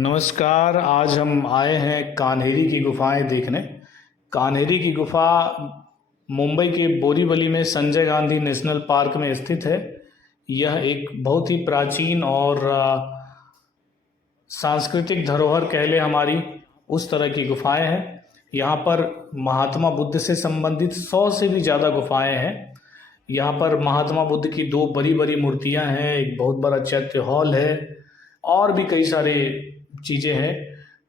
नमस्कार। आज हम आए हैं कान्हेरी की गुफाएं देखने। कान्हेरी की गुफा मुंबई के बोरीवली में संजय गांधी नेशनल पार्क में स्थित है। यह एक बहुत ही प्राचीन और सांस्कृतिक धरोहर कह लें हमारी, उस तरह की गुफाएं हैं। यहाँ पर महात्मा बुद्ध से संबंधित 100 से भी ज़्यादा गुफाएं हैं। यहाँ पर महात्मा बुद्ध की दो बड़ी बड़ी मूर्तियां हैं, एक बहुत बड़ा चैत्य हॉल है और भी कई सारे चीज़ें हैं।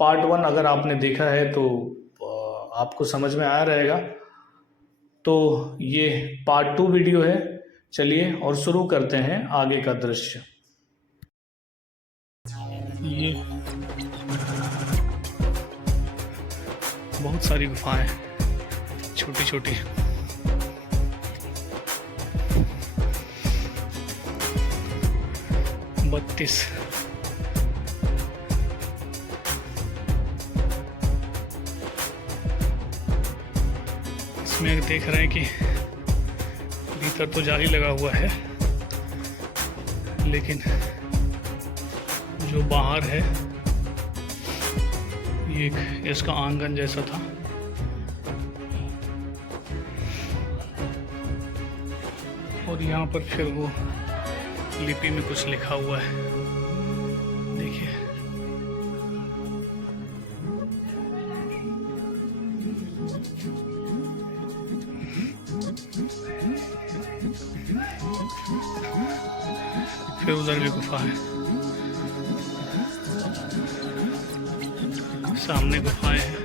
पार्ट 1 अगर आपने देखा है तो आपको समझ में आया रहेगा। तो ये पार्ट 2 वीडियो है। चलिए और शुरू करते हैं आगे का दृश्य। ये बहुत सारी गुफाएं छोटी छोटी। बत्तीस इसमें देख रहे हैं कि भीतर तो जाली लगा हुआ है, लेकिन जो बाहर है ये इसका आंगन जैसा था। और यहाँ पर फिर वो लिपि में कुछ लिखा हुआ है, देखिए। फिर उधर भी गुफा है, सामने गुफाएं हैं।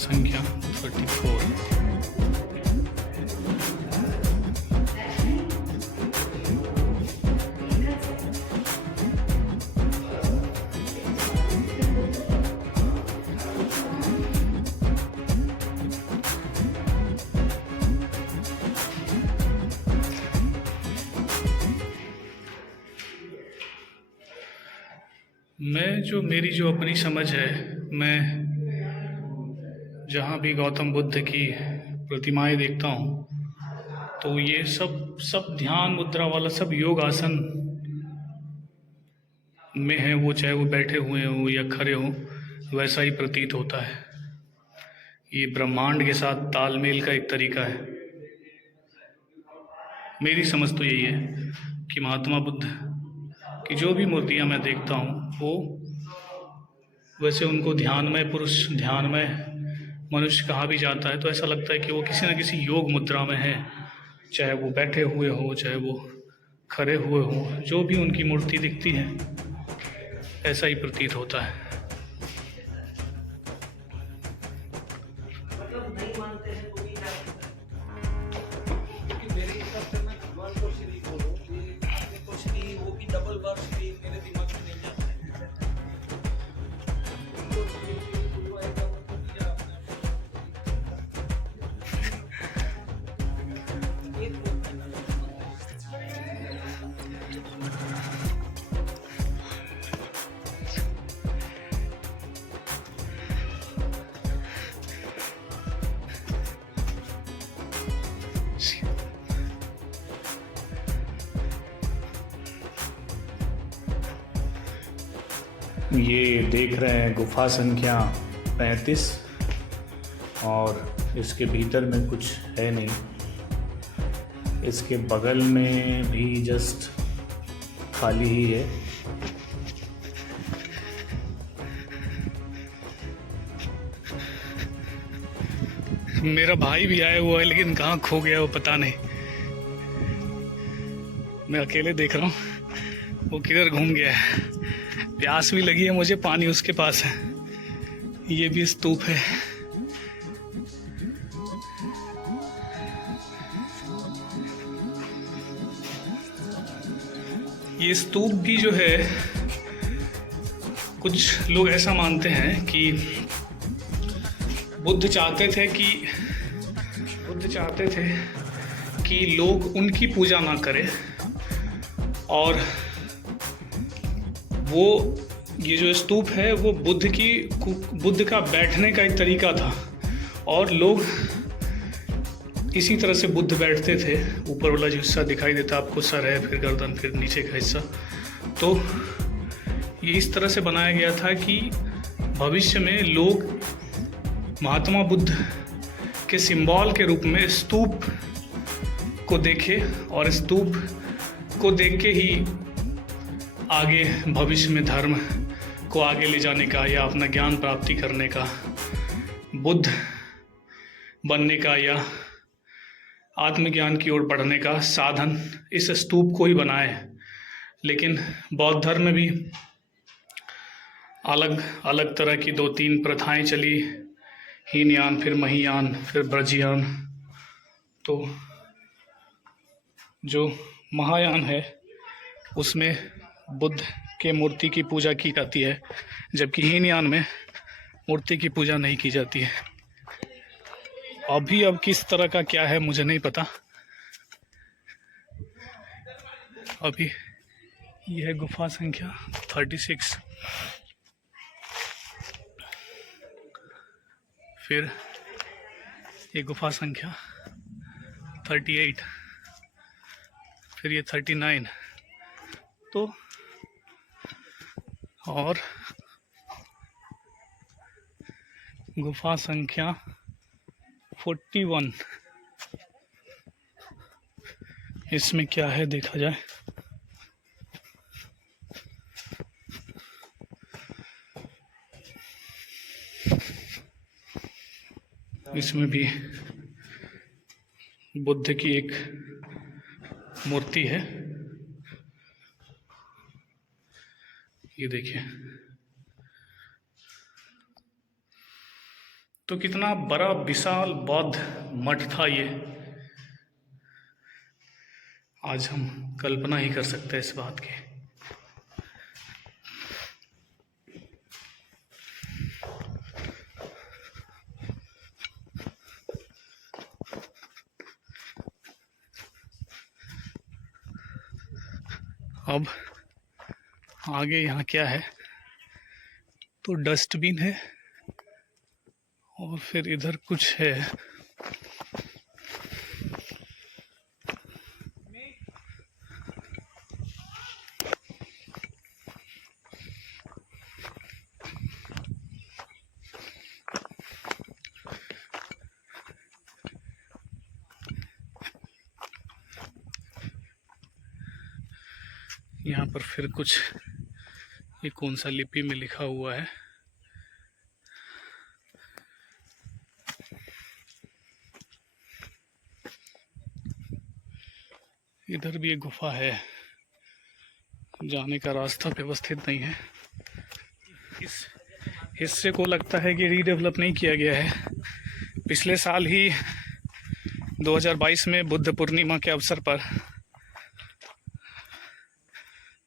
संख्या 34। मेरी जो अपनी समझ है, मैं जहाँ भी गौतम बुद्ध की प्रतिमाएं देखता हूँ तो ये सब ध्यान मुद्रा वाला, सब योग आसन में है। वो चाहे वो बैठे हुए हो या खड़े हो, वैसा ही प्रतीत होता है। ये ब्रह्मांड के साथ तालमेल का एक तरीका है। मेरी समझ तो यही है कि महात्मा बुद्ध की जो भी मूर्तियाँ मैं देखता हूँ वो वैसे उनको ध्यानमय पुरुष, ध्यानमय मनुष्य कहा भी जाता है। तो ऐसा लगता है कि वो किसी न किसी योग मुद्रा में है, चाहे वो बैठे हुए हो, चाहे वो खड़े हुए हो। जो भी उनकी मूर्ति दिखती है ऐसा ही प्रतीत होता है। ये देख रहे हैं गुफा संख्या 35 और इसके भीतर में कुछ है नहीं। इसके बगल में भी जस्ट खाली ही है। मेरा भाई भी आया हुआ है, लेकिन कहाँ खो गया वो पता नहीं। मैं अकेले देख रहा हूँ, वो किधर घूम गया है। प्यास भी लगी है मुझे, पानी उसके पास है। ये भी स्तूप है। ये स्तूप भी जो है, कुछ लोग ऐसा मानते हैं कि बुद्ध चाहते थे कि लोग उनकी पूजा ना करें, और वो ये जो स्तूप है वो बुद्ध का बैठने का एक तरीका था, और लोग इसी तरह से बुद्ध बैठते थे। ऊपर वाला जो हिस्सा दिखाई देता है आपको, सर है, फिर गर्दन, फिर नीचे का हिस्सा, तो ये इस तरह से बनाया गया था कि भविष्य में लोग महात्मा बुद्ध के सिंबल के रूप में स्तूप को देखे, और स्तूप को देख के ही आगे भविष्य में धर्म को आगे ले जाने का या अपना ज्ञान प्राप्ति करने का, बुद्ध बनने का या आत्मज्ञान की ओर बढ़ने का साधन इस स्तूप को ही बनाए। लेकिन बौद्ध धर्म में भी अलग अलग तरह की 2-3 प्रथाएं चली, हीनयान, फिर महियान, फिर ब्रजयान। तो जो महायान है उसमें बुद्ध के मूर्ति की पूजा की जाती है, जबकि हीनयान में मूर्ति की पूजा नहीं की जाती है। अब किस तरह का क्या है मुझे नहीं पता। अभी यह है गुफा संख्या 36, फिर ये गुफा संख्या 38, फिर ये 39, तो और गुफा संख्या 41। इसमें क्या है देखा जाए। इसमें भी बुद्ध की एक मूर्ति है, ये देखिए। तो कितना बड़ा विशाल बौद्ध मठ था ये, आज हम कल्पना ही कर सकते हैं इस बात की। अब आगे यहाँ क्या है, तो डस्टबिन है, और फिर इधर कुछ है। यहाँ पर फिर कुछ, ये कौन सा लिपि में लिखा हुआ है। इधर भी एक गुफा है, जाने का रास्ता व्यवस्थित नहीं है। इस हिस्से को लगता है कि रीडेवलप नहीं किया गया है। पिछले साल ही 2022 में बुद्ध पूर्णिमा के अवसर पर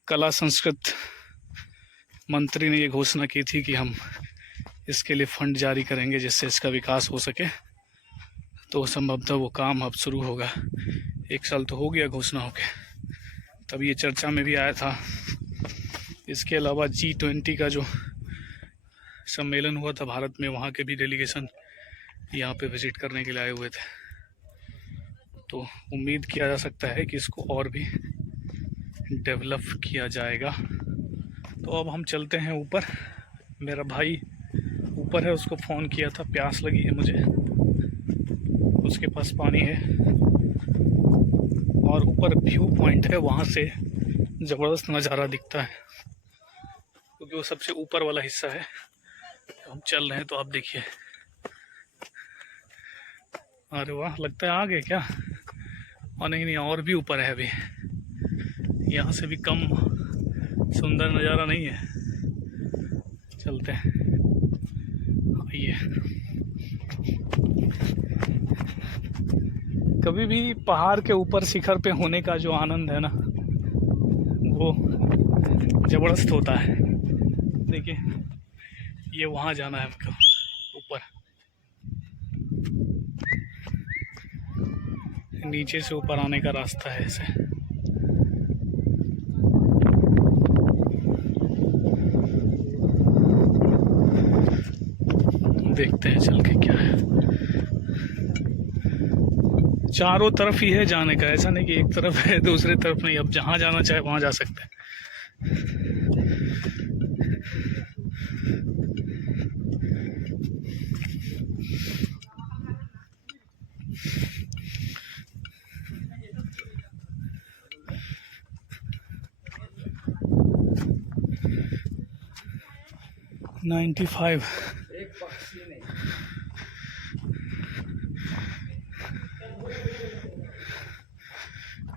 कला संस्कृत मंत्री ने ये घोषणा की थी कि हम इसके लिए फंड जारी करेंगे जिससे इसका विकास हो सके। तो संभवतः वो काम अब शुरू होगा। 1 साल तो हो गया घोषणा होके, तब ये चर्चा में भी आया था। इसके अलावा G20 का जो सम्मेलन हुआ था भारत में, वहाँ के भी डेलीगेशन यहाँ पे विजिट करने के लिए आए हुए थे। तो उम्मीद किया जा सकता है कि इसको और भी डेवलप किया जाएगा। तो अब हम चलते हैं ऊपर। मेरा भाई ऊपर है, उसको फ़ोन किया था, प्यास लगी है मुझे, उसके पास पानी है, और ऊपर व्यू पॉइंट है, वहाँ से ज़बरदस्त नज़ारा दिखता है क्योंकि वो सबसे ऊपर वाला हिस्सा है। हम चल रहे हैं तो आप देखिए। अरे वाह, लगता है आ गए क्या? और नहीं, और भी ऊपर है अभी, यहाँ से भी कम सुंदर नज़ारा नहीं है। चलते हैं, आइए। कभी भी पहाड़ के ऊपर शिखर पे होने का जो आनंद है ना, वो ज़बरदस्त होता है। देखिए, ये वहाँ जाना है हमको ऊपर। नीचे से ऊपर आने का रास्ता है ऐसे। देखते हैं चल के क्या है। चारों तरफ ही है जाने का, ऐसा नहीं कि एक तरफ है दूसरी तरफ नहीं। अब जहाँ जाना चाहे वहाँ जा सकते हैं। नाइन्टी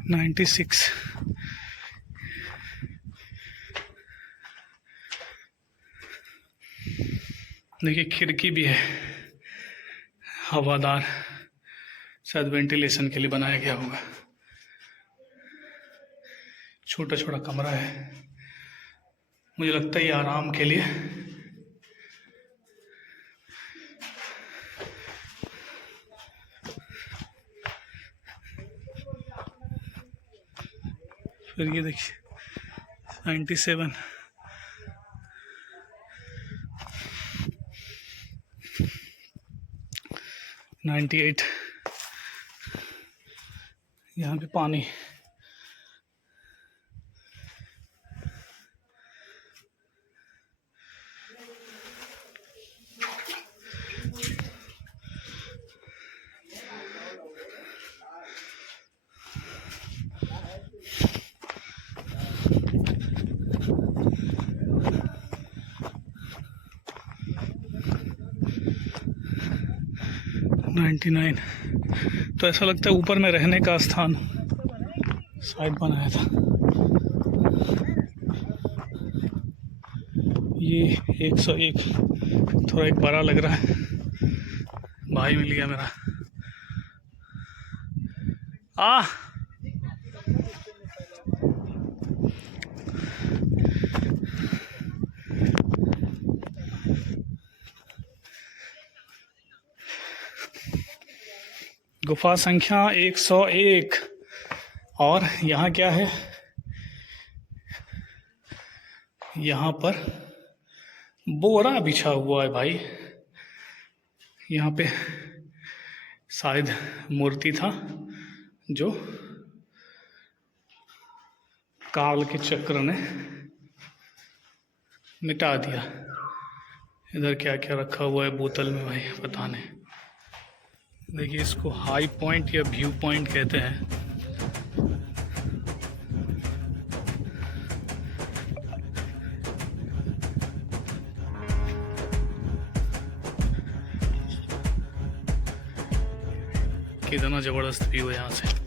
96। देखिए खिड़की भी है, हवादार, शायद वेंटिलेशन के लिए बनाया गया होगा। छोटा छोटा कमरा है, मुझे लगता है ये आराम के लिए। फिर ये देखिए 97, 98। यहाँ पे पानी, नाइन्टी 99। तो ऐसा लगता है ऊपर में रहने का स्थान शायद बनाया था। ये 101 थोड़ा एक बड़ा लग रहा है। भाई मिल गया मेरा। गुफा संख्या 101। और यहाँ क्या है, यहाँ पर बोरा बिछा हुआ है भाई। यहाँ पे शायद मूर्ति था जो काल के चक्र ने मिटा दिया। इधर क्या क्या रखा हुआ है बोतल में भाई पता नहीं। देखिए इसको हाई पॉइंट या व्यू पॉइंट कहते हैं। कितना जबरदस्त व्यू है यहाँ से।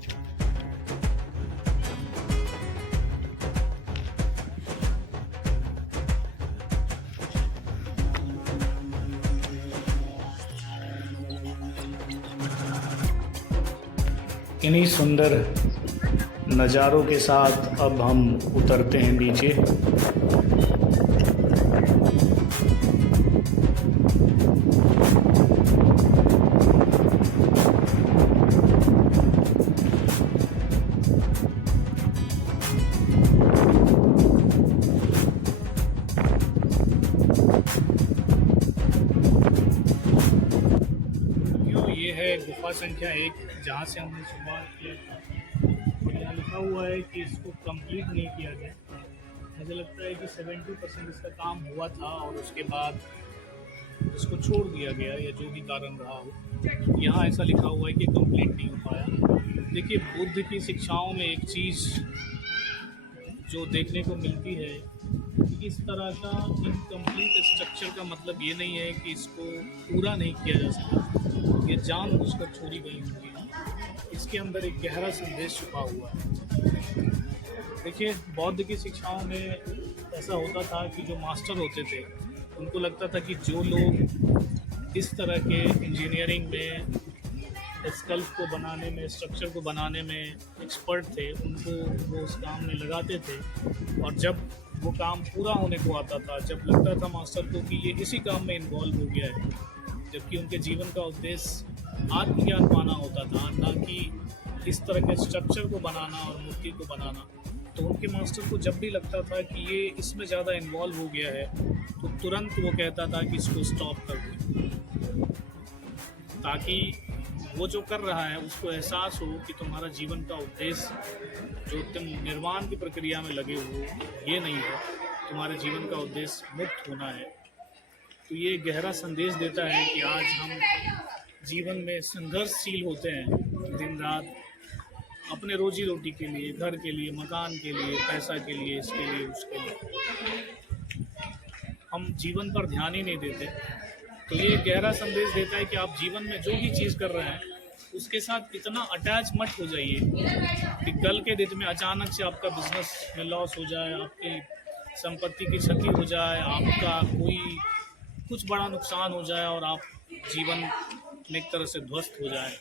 इन्हीं सुंदर नज़ारों के साथ अब हम उतरते हैं नीचे। ये है गुफा संख्या 1 जहाँ से हमने शुरुआत किया था। यहाँ लिखा हुआ है कि इसको कंप्लीट नहीं किया गया। मुझे लगता है कि 70% इसका काम हुआ था और उसके बाद इसको छोड़ दिया गया या जो भी कारण रहा हो। यहाँ ऐसा लिखा हुआ है कि कंप्लीट नहीं हो पाया। देखिए बुद्ध की शिक्षाओं में एक चीज़ जो देखने को मिलती है कि इस तरह का इनकम्प्लीट स्ट्रक्चर का मतलब ये नहीं है कि इसको पूरा नहीं किया जा सकता, ये जानबूझकर छोड़ी गई होगी। इसके अंदर एक गहरा संदेश छुपा हुआ है। देखिए बौद्ध की शिक्षाओं में ऐसा होता था कि जो मास्टर होते थे उनको लगता था कि जो लोग इस तरह के इंजीनियरिंग में, स्कल्प को बनाने में, स्ट्रक्चर को बनाने में एक्सपर्ट थे, उनको वो उस काम में लगाते थे। और जब वो काम पूरा होने को आता था, जब लगता था मास्टर को कि ये इसी काम में इन्वॉल्व हो गया है, जबकि उनके जीवन का उद्देश्य आत्मज्ञान पाना होता था, ना कि इस तरह के स्ट्रक्चर को बनाना और मूर्ति को बनाना, तो उनके मास्टर को जब भी लगता था कि ये इसमें ज़्यादा इन्वॉल्व हो गया है तो तुरंत वो कहता था कि इसको स्टॉप कर दो, ताकि वो जो कर रहा है उसको एहसास हो कि तुम्हारा जीवन का उद्देश्य जो तुम निर्माण की प्रक्रिया में लगे हो ये नहीं है, तुम्हारे जीवन का उद्देश्य मुक्त होना है। तो ये गहरा संदेश देता है कि आज हम जीवन में संघर्षशील होते हैं, दिन रात अपने रोजी रोटी के लिए, घर के लिए, मकान के लिए, पैसा के लिए, इसके लिए, उसके लिए हम जीवन पर ध्यान ही नहीं देते। तो ये गहरा संदेश देता है कि आप जीवन में जो भी चीज़ कर रहे हैं उसके साथ इतना अटैच मत हो जाइए कि कल के दिन में अचानक से आपका बिजनेस में लॉस हो जाए, आपकी संपत्ति की क्षति हो जाए, आपका कोई कुछ बड़ा नुकसान हो जाए और आप जीवन में एक तरह से ध्वस्त हो जाए।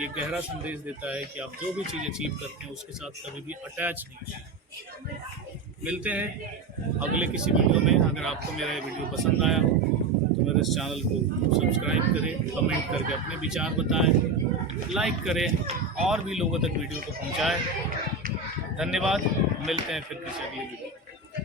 ये गहरा संदेश देता है कि आप जो भी चीज़ अचीव करते हैं उसके साथ कभी भी अटैच नहीं हों। मिलते हैं अगले किसी वीडियो में। अगर आपको मेरा ये वीडियो पसंद आया तो मेरे इस चैनल को सब्सक्राइब करें, कमेंट करके अपने विचार बताएं, लाइक करें और भी लोगों तक वीडियो को पहुंचाएं। धन्यवाद। मिलते हैं फिर किसी अगले वीडियो।